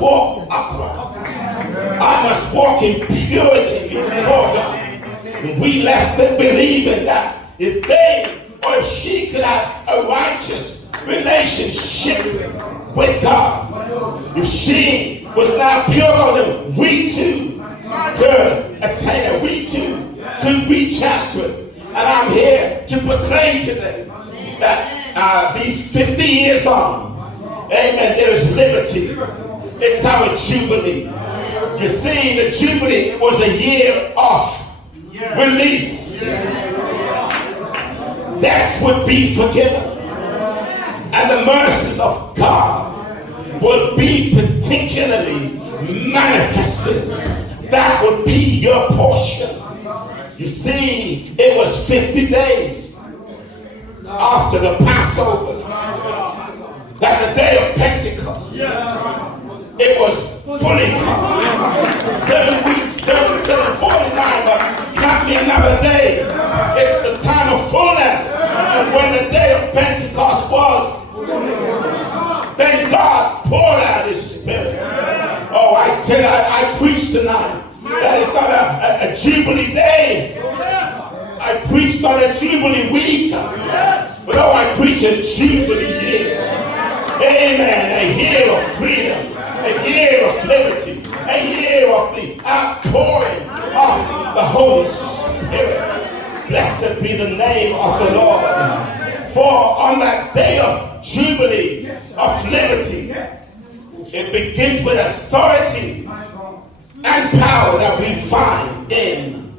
must walk upright. I must walk in purity before God. And we left them believing that if they or if she could have a righteous relationship with God, if she was now pure, then we too could attain it. We too could reach out to it. And I'm here to proclaim today that these 50 years on, amen, there is liberty. It's our Jubilee. You see, the Jubilee was a year of release. Debts would be forgiven. And the mercies of God would be particularly manifested. That would be your portion. You see, it was 50 days after the Passover, that the day of Pentecost, it was fully come. 7 weeks, 49, but not me another day. It's the time of fullness. And when the day of Pentecost was, then God poured out his spirit. Oh, I tell you, I preach tonight. That is not a Jubilee day. I preach not a Jubilee week. But oh, I preach a Jubilee year. Amen. A year of freedom. A year of liberty. A year of the outpouring of the Holy Spirit. Blessed be the name of the Lord. For on that day of Jubilee, of liberty, it begins with authority and power that we find in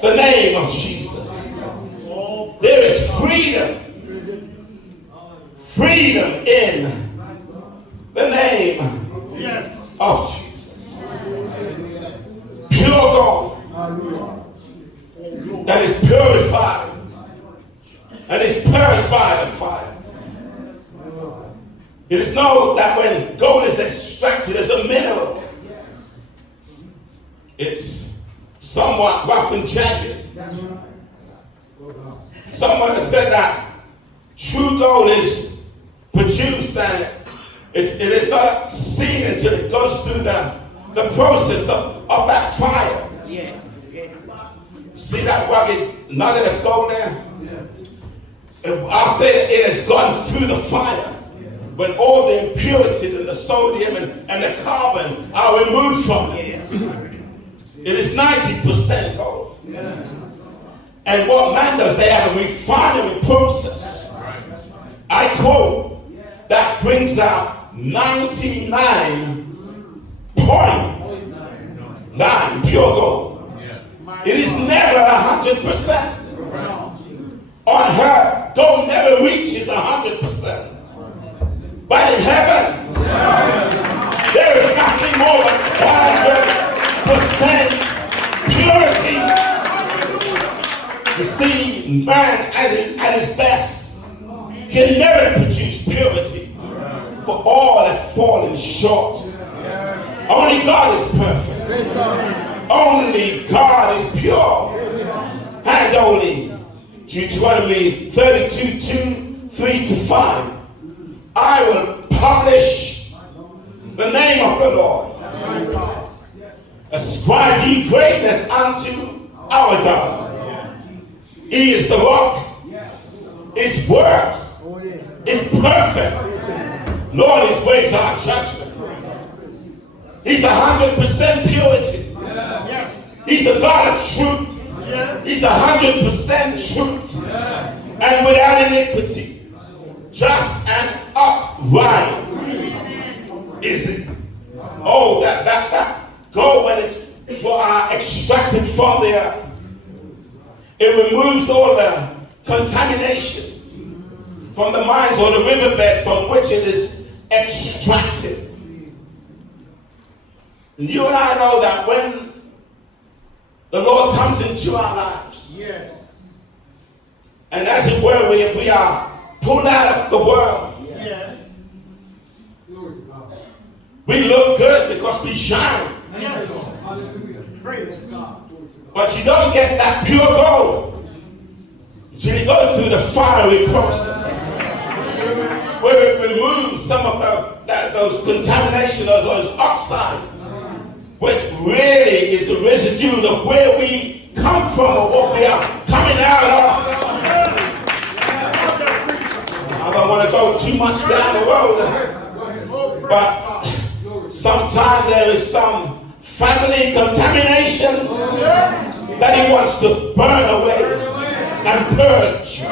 the name of Jesus. There is freedom. Freedom in the name of Jesus. Pure gold that is purified and is purged by the fire. It is known that when gold is extracted as a mineral, it's somewhat rough and jagged. Someone has said that true gold is produced and it is not seen until it goes through the process of that fire. See that rugged nugget of gold there? After it has gone through the fire, when all the impurities and the sodium and the carbon are removed from it, it is 90% gold. And what man does, they have a refinery process. I quote, that brings out 99.9 pure gold. It is never 100%. On earth, gold never reaches 100%. But in heaven, there is nothing more than 100% purity. You see, man at his best can never produce purity, for all have fallen short. Only God is perfect. Only God is pure. And only Deuteronomy 32:2-3-5. I will publish the name of the Lord. Ascribe ye greatness unto our God. He is the rock. His works is perfect. Lord, his ways are judgment. He's 100% purity. He's a God of truth. He's 100% truth. And without iniquity. Just and upright is it. Oh, that gold, when it's extracted from the earth, it removes all the contamination from the mines or the riverbed from which it is extracted. And you and I know that when the Lord comes into our lives, and as it were, we are pulled out of the world. We look good because we shine. But you don't get that pure gold until you go through the fiery process, where it removes some of that those contamination, those oxide, which really is the residue of where we come from or what we are coming out of. I don't want to go too much down the road, but sometimes there is some family contamination that he wants to burn away and purge.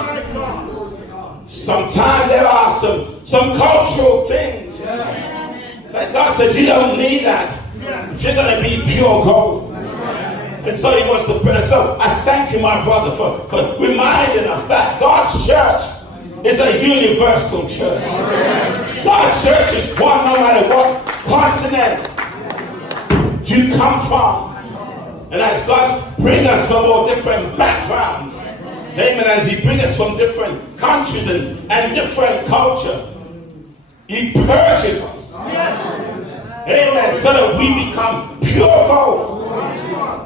Sometimes there are some cultural things that God said you don't need that if you're going to be pure gold. And so he wants to burn. So I thank you, my brother, for reminding us that God's church is a universal church. God's church is one no matter what continent you come from. And as God brings us from all different backgrounds, amen, as he brings us from different countries and different culture, he purges us. Amen, so that we become pure gold.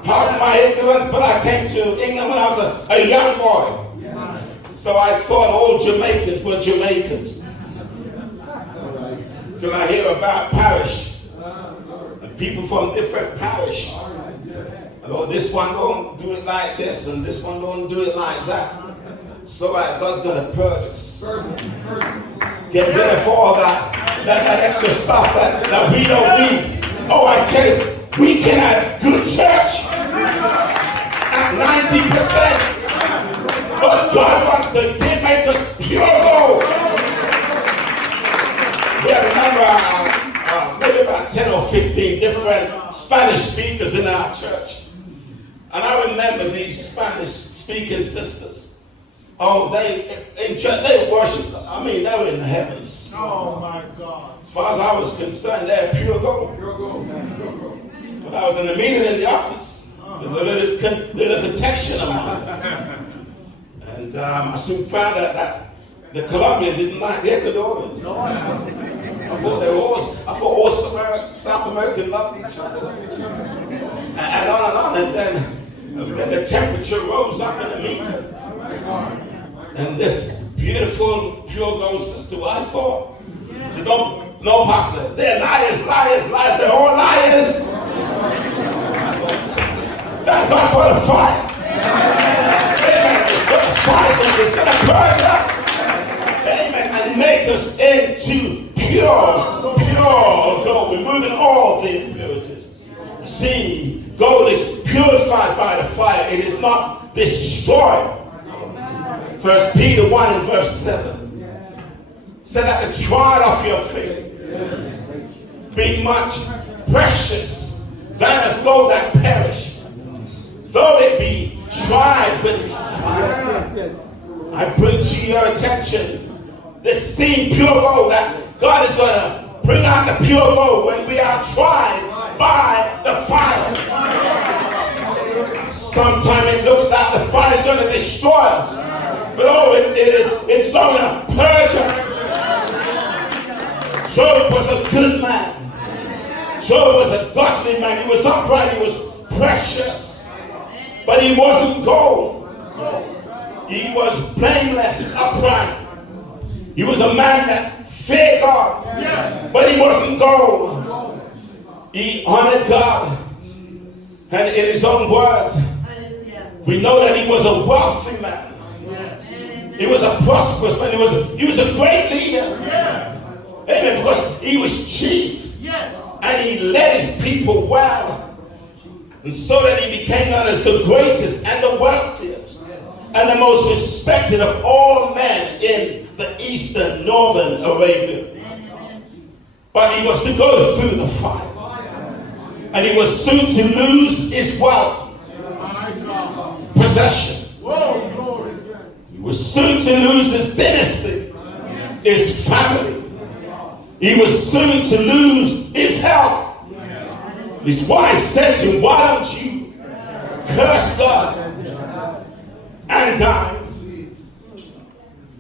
Pardon my ignorance, but I came to England when I was a young boy. So I thought all Jamaicans were Jamaicans. Till I hear about parish and people from different parish. And oh, this one don't do it like this and this one don't do it like that. So God's going to purge us. Get rid of all that extra stuff that we don't need. Oh, I tell you, we can have good church at 90%. But God wants to make us pure gold. We have a number, maybe about 10 or 15 different Spanish speakers in our church. And I remember these Spanish speaking sisters. Oh, in church, they worship. I mean, they were in the heavens. Oh, my God. As far as I was concerned, they're pure gold. But I was in the meeting in the office. There's a little contention among them. And I soon found out that the Colombians didn't like the Ecuadorians. I thought all South Americans loved each other. And on and on. And then the temperature rose up in the meeting. And this beautiful, pure gold sister, I thought, she don't, no, pastor, they're liars, they're all liars. Thank God for the fire. The fire is going to purge us. Amen. And make us into pure gold, removing all the impurities. See, gold is purified by the fire. It is not destroyed. 1 Peter 1 and verse 7 said that the trial of your faith be much precious than of gold that perish, though it be tried with fire. I bring to your attention this theme, pure gold, that God is going to bring out the pure gold when we are tried by the fire. Sometimes it looks like the fire is going to destroy us. But oh, it's going to purge us. Job was a good man. Job was a godly man. He was upright. He was precious. But he wasn't gold. He was blameless, upright. He was a man that feared God. But he wasn't gold. He honored God. And in his own words, we know that he was a wealthy man. He was a prosperous man. He was a great leader. Amen. Because he was chief. And he led his people well. And so that he became known as the greatest and the wealthiest and the most respected of all men in the eastern, northern Arabia. But he was to go through the fire. And he was soon to lose his wealth, possession. He was soon to lose his dynasty, his family. He was soon to lose his health. His wife said to him, why don't you curse God and die?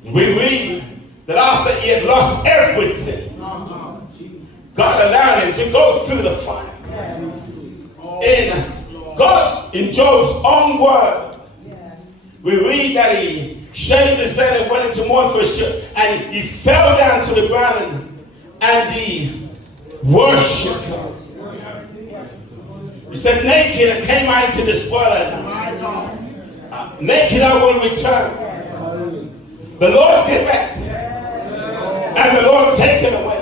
We read that after he had lost everything, God allowed him to go through the fire. In Job's own word, we read that he shaved his head and went into mourning for his ship, and he fell down to the ground, and the worship God. He said, naked I came out into this world, and naked I will return. The Lord giveth, and the Lord taketh away.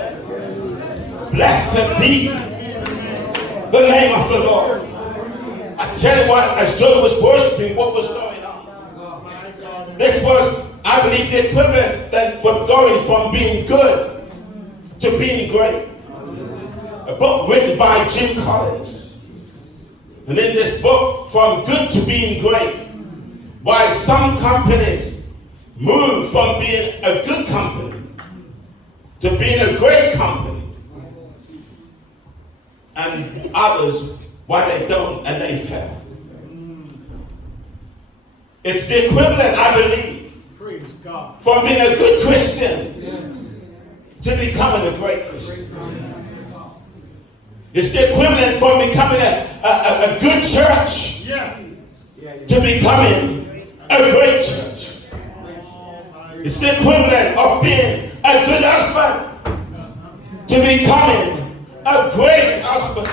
Blessed be the name of the Lord. I tell you what, as Job was worshiping, what was going on? This was, I believe, the equivalent that for going from being good to being great. A book written by Jim Collins. And in this book, from good to being great, why some companies move from being a good company to being a great company, and others, why they don't and they fail. It's the equivalent, I believe, praise God, from being a good Christian to becoming a great Christian. It's the equivalent from becoming a good church to becoming a great church. It's the equivalent of being a good husband to becoming a great husband.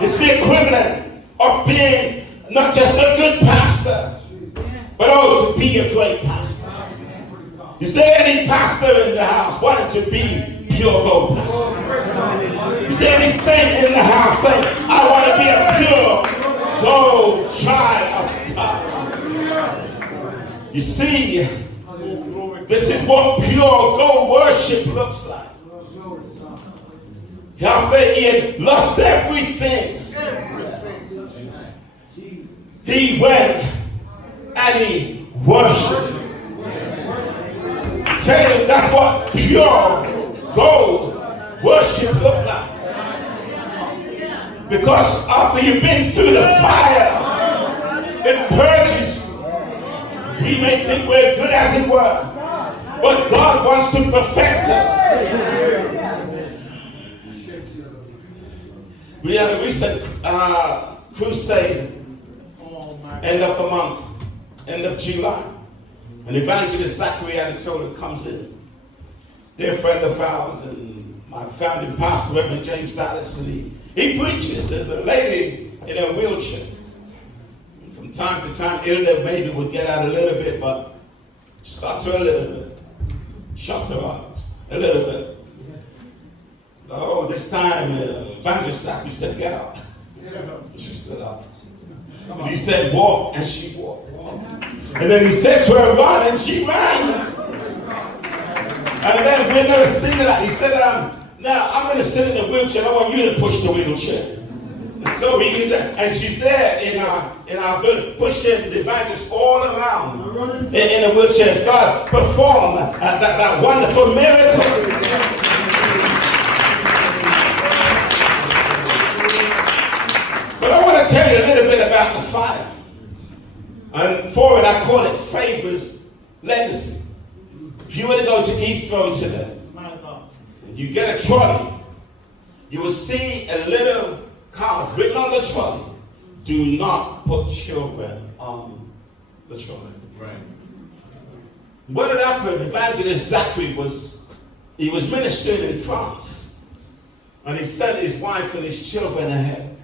It's the equivalent of being not just a good pastor, but also to be a great pastor. Is there any pastor in the house wanting to be pure gold pastor? Is there any saint in the house saying, I want to be a pure gold child of God? You see, this is what pure gold worship looks like. After he had lost everything, he went and he worshiped. I tell you, that's what pure gold worship looked like. Because after you've been through the fire, it purges you. We may think we're good as it were, but God wants to perfect us. We had a recent crusade, end of the month, end of July. And Evangelist Zachary Adatola comes in. Dear friend of ours, and my founding pastor, Reverend James Dallas, and he preaches. There's a lady in a wheelchair. And from time to time, Ilda maybe would get out a little bit, but start her a little bit. Shut her up a little bit. Oh, this time, Evangelist Zachary said, get up. She stood up. And he said, walk, and she walked. And then he said to her, run, and she ran. And then we're going to sing that. He said, now I'm going to sit in the wheelchair. I want you to push the wheelchair. And so he and she's there in our building, pushing the evangelists all around in the wheelchairs. God performed that wonderful miracle. But I want to tell you a little bit about the fire. And for it, I call it Favor's Legacy. If you were to go to Heathrow today, you get a trolley, you will see a little card written on the trolley, do not put children on the trolley. Right. What had happened, Evangelist Zachary was ministering in France, and he sent his wife and his children ahead.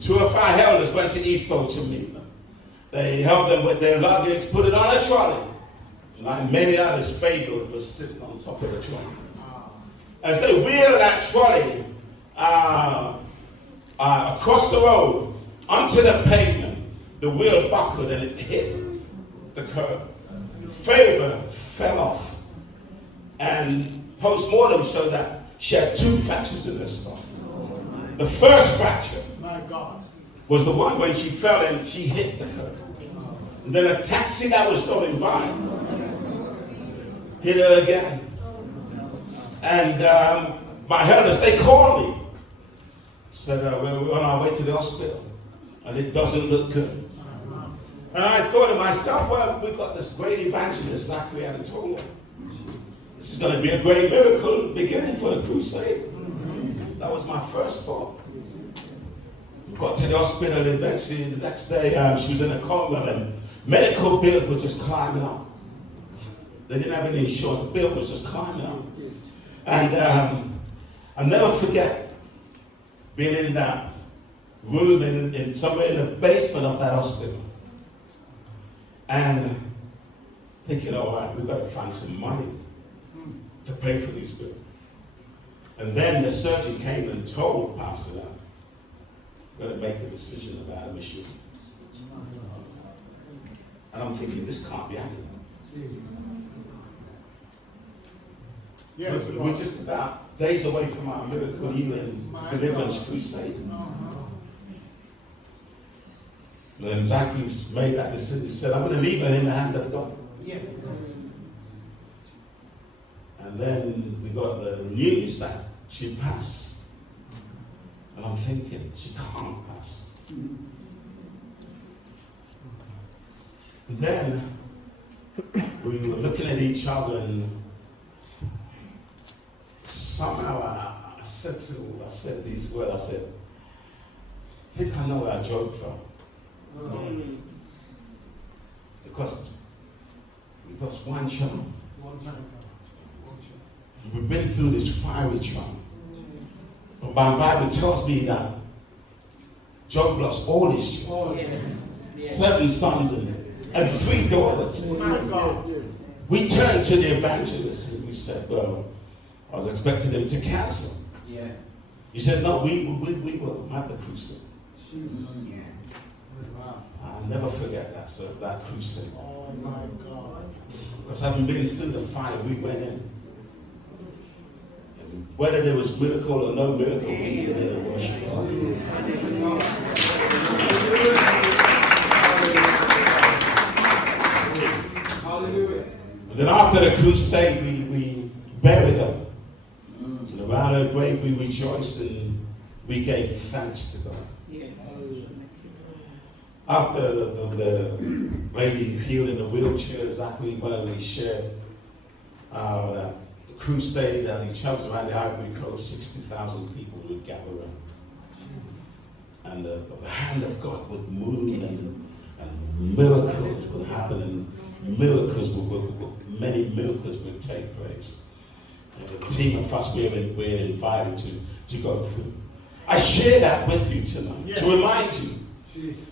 2 or 5 elders went to Heathrow to meet them. They helped them with their luggage, put it on a trolley. Like many others, Favor was sitting on top of the trolley. As they wheeled that trolley across the road onto the pavement, the wheel buckled and it hit the curb. Favor fell off. And post-mortem showed that she had 2 fractures in her skull. The first fracture was the one when she fell and she hit the curb. And then a taxi that was going by hit her again. And my elders, they called me. Said, we're on our way to the hospital. And it doesn't look good. And I thought to myself, well, we've got this great evangelist, Zachary Adatola. This is going to be a great miracle beginning for the crusade. That was my first thought. Got to the hospital, and eventually the next day she was in a coma, and medical bill was just climbing up. They didn't have any insurance, the bill was just climbing up. And I'll never forget being in that room in somewhere in the basement of that hospital. And thinking, all right, we've got to find some money to pay for these bills. And then the surgeon came and told Pastor that we've got to make a decision about a mission. And I'm thinking, this can't be happening. Yes, we're just about days away from our miracle healing deliverance crusade. And then Zachary made that decision. He said, I'm going to leave her in the hand of God. Yes. And then we got the news that she passed. And I'm thinking, she can't pass. And then we were looking at each other, and somehow I said these words. I said, I think I know where I joke from. Because one child. We've been through this fiery trial. But my Bible tells me that Job lost all his children. 7 sons and 3 daughters. We turned to the evangelist and we said, well, I was expecting him to cancel. He said, no, we will have the crusade. I'll never forget that crusade. Oh my God. Because having been through the fire, we went in. And whether there was miracle or no miracle, we were there to worship God. And then after the crusade, we buried her. And around her grave, we rejoiced and we gave thanks to God. After the lady healed in the wheelchair, Zachary went and we shared the crusade that he chose around the Ivory Coast. 60,000 people would gather around. And the hand of God would move and miracles would happen, and many miracles would take place. And the team of us we're invited to go through. I share that with you tonight to remind you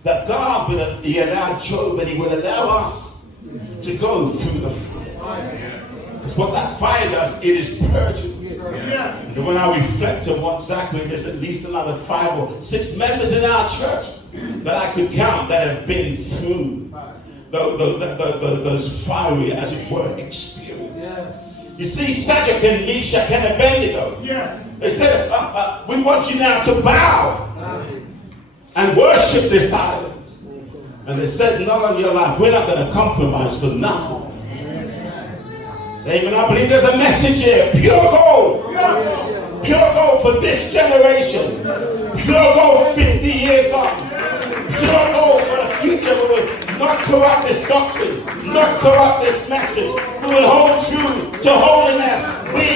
that God He allowed Job and He will allow us to go through the fire. Because what that fire does, it is purging. And when I reflect on what Zachary, there's at least another 5 or 6 members in our church that I could count that have been through those fiery, as it were, experiences. You see, Shadrach and Meshach and Abednego, they said, we want you now to bow and worship this idol. And they said, not on your life, we're not going to compromise for nothing. Amen. I believe there's a message here. Pure gold. Pure gold for this generation. Pure gold 50 years on. Pure gold for the future. We will not corrupt this doctrine, not corrupt this message. We will hold true to holiness. We